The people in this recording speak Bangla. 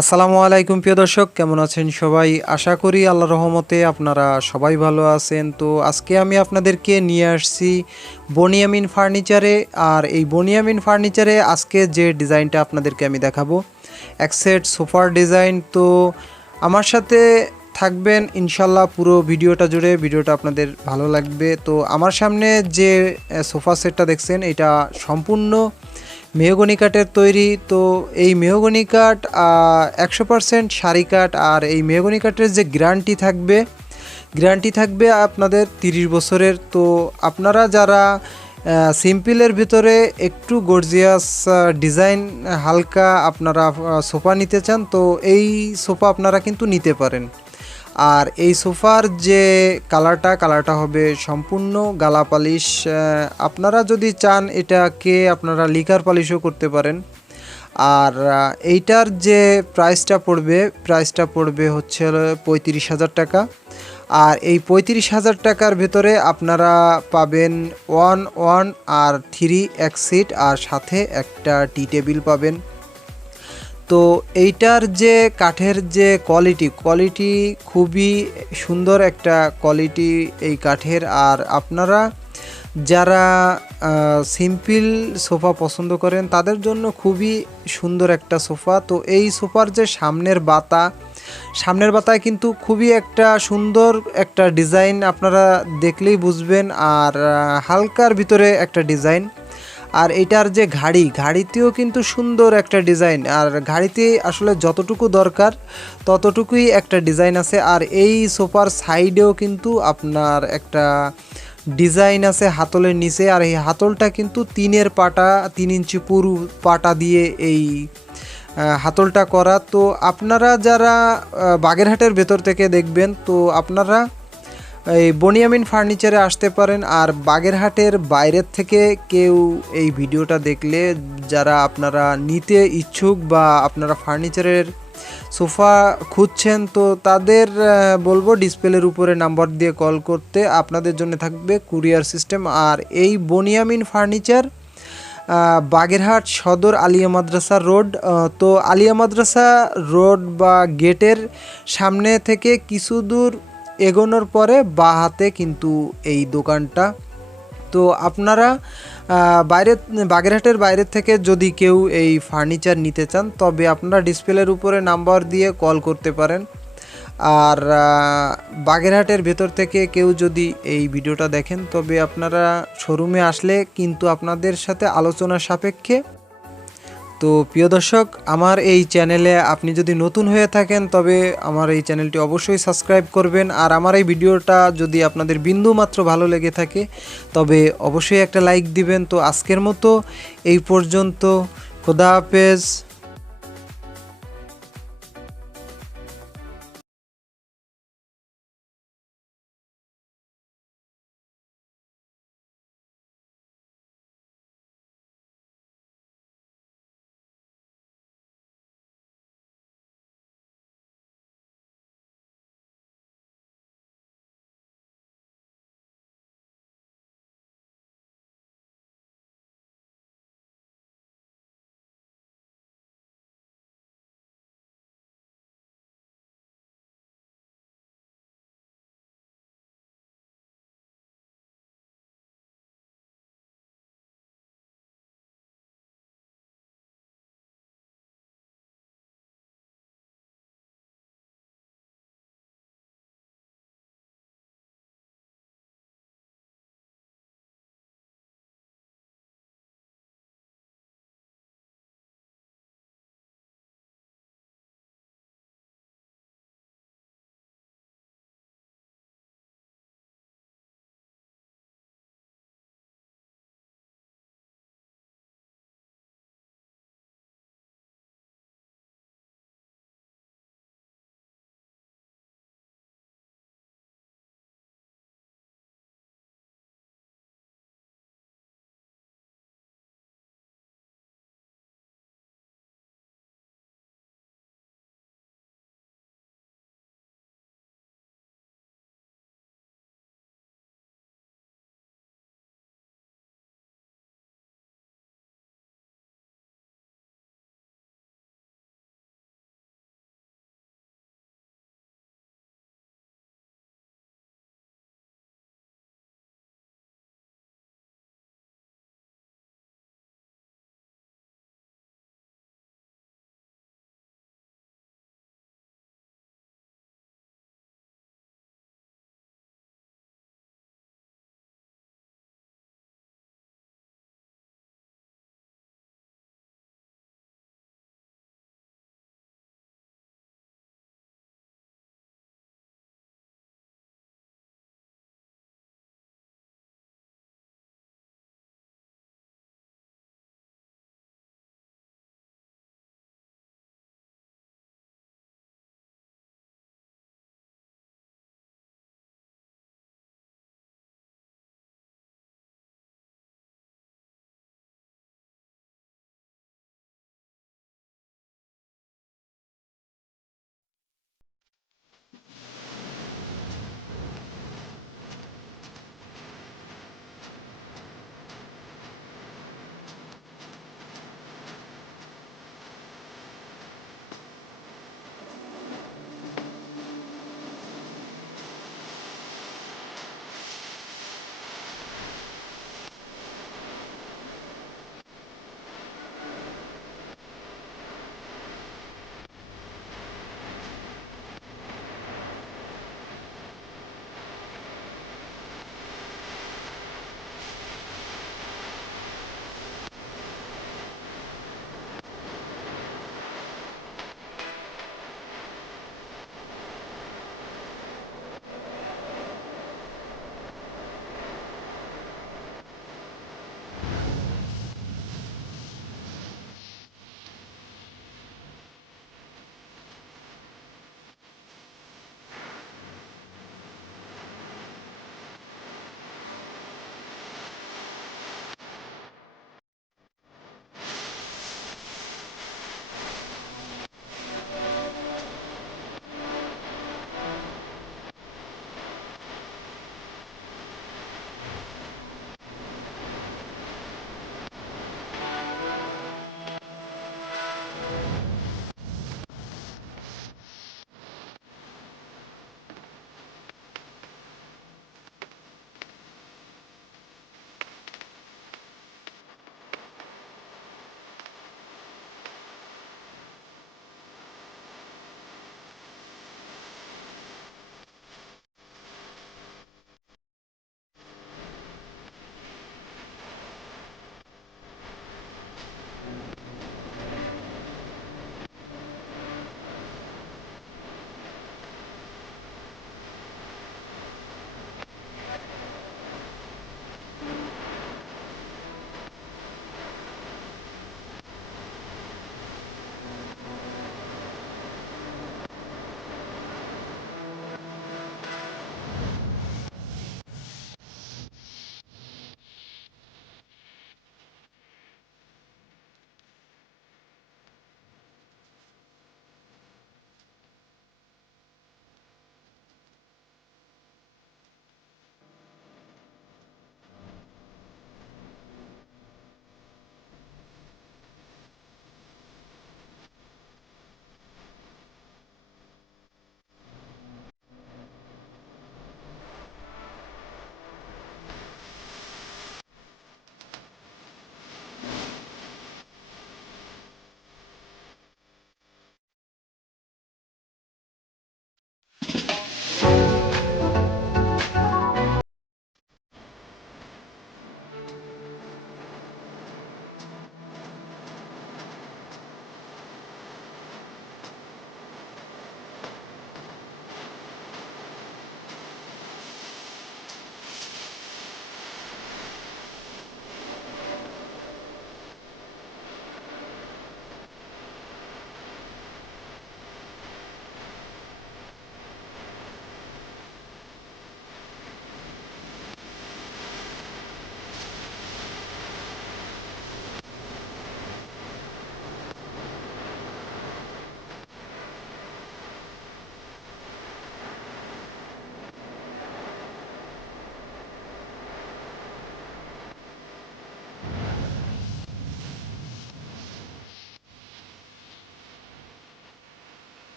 আসসালামু আলাইকুম, প্রিয় দর্শক। কেমন আছেন সবাই? আশা করি আল্লাহ রহমতে আপনারা সবাই ভালো আছেন। তো আজকে আমি আপনাদেরকে নিয়ে আসছি বনিয়ামিন ফার্নিচারে। আর এই বনিয়ামিন ফার্নিচারে আজকে যে ডিজাইনটা আপনাদেরকে আমি দেখাবো, এক সেট সোফার ডিজাইন। তো আমার সাথে থাকবেন ইনশাল্লাহ পুরো ভিডিওটা জুড়ে, ভিডিওটা আপনাদের ভালো লাগবে। তো আমার সামনে যে সোফা সেটটা দেখছেন, এটা সম্পূর্ণ মেহগনি কাঠের তৈরি, তো এই মেহগনি কাঠ একশো পারসেন্ট শাড়ি কাঠ, আর এই মেহগনি কাঠের যে গ্যারান্টি থাকবে গ্যারান্টি থাকবে আপনাদের তিরিশ বছরের। তো আপনারা যারা সিম্পলের ভিতরে একটু গর্জিয়াস ডিজাইন হালকা আপনারা সোফা নিতে চান, তো এই সোফা আপনারা কিন্তু নিতে পারেন। আর এই সোফার যে কালারটা কালারটা হবে সম্পূর্ণ গালা পালিশ আপনারা যদি চান এটাকে আপনারা লিকার পালিশও করতে পারেন। আর এইটার যে প্রাইসটা পড়বে প্রাইসটা পড়বে হচ্ছে পঁয়ত্রিশ হাজার টাকা। আর এই পঁয়ত্রিশ হাজার টাকার ভেতরে আপনারা পাবেন ওয়ান ওয়ান আর থ্রি এক সিট আর সাথে একটা টি টেবিল পাবেন। তো এইটার যে কাঠের যে কোয়ালিটি কোয়ালিটি খুবই সুন্দর একটা কোয়ালিটি এই কাঠের। আর আপনারা যারা সিম্পল সোফা পছন্দ করেন, তাদের জন্য খুবই সুন্দর একটা সোফা তো এই সোফার যে সামনের বাতা, সামনের বাতায় কিন্তু খুবই একটা সুন্দর একটা ডিজাইন আপনারা দেখলেই বুঝবেন। আর হালকার ভিতরে একটা ডিজাইন আর এটার যে ঘাড়ি, ঘাড়িতেও কিন্তু সুন্দর একটা ডিজাইন। আর ঘাড়িতে আসলে যতটুকু দরকার, ততটুকুই একটা ডিজাইন আছে। আর এই সোফার সাইডেও কিন্তু আপনার একটা ডিজাইন আছে হাতলের নিচে। আর এই হাতলটা কিন্তু তিনের পাটা, তিন ইঞ্চি পুরু পাটা দিয়ে এই হাতলটা করা। তো আপনারা যারা বাগেরহাটের ভেতর থেকে দেখবেন, তো আপনারা এই বনিয়ামিন ফার্নিচারে আসতে পারেন আর বাগেরহাটের বাইরের থেকে কেউ এই ভিডিওটা দেখলে যারা আপনারা নিতে ইচ্ছুক বা আপনারা ফার্নিচারের সোফা খুঁজছেন, তো তাদের বলব ডিসপ্লের উপরে নাম্বার দিয়ে কল করতে আপনাদের জন্য থাকবে কুরিয়ার সিস্টেম। আর এই বনিয়ামিন ফার্নিচার বাগেরহাট সদর আলিয়া মাদ্রাসা রোড তো আলিয়া মাদ্রাসা রোড বা গেটের সামনে থেকে কিছু দূর এগোনোর পরে বা হাতে কিন্তু এই দোকানটা। তো আপনারা বাইরে, বাগেরহাটের বাইরে থেকে যদি কেউ এই ফার্নিচার নিতে চান, তবে আপনারা ডিসপ্লের উপরে নাম্বার দিয়ে কল করতে পারেন। আর বাগেরহাটের ভেতর থেকে কেউ যদি এই ভিডিওটা দেখেন, তবে আপনারা শোরুমে আসলে কিন্তু আপনাদের সাথে আলোচনা সাপেক্ষে তো প্রিয় দর্শক, আমার এই চ্যানেলে আপনি যদি নতুন হয়ে থাকেন, তবে আমার এই চ্যানেলটি অবশ্যই সাবস্ক্রাইব করবেন। আর আমার এই ভিডিওটা যদি আপনাদের বিন্দু মাত্র ভালো লেগে থাকে, তবে অবশ্যই একটা লাইক দিবেন। তো আজকের মতো এই পর্যন্ত। খোদা হাফেজ।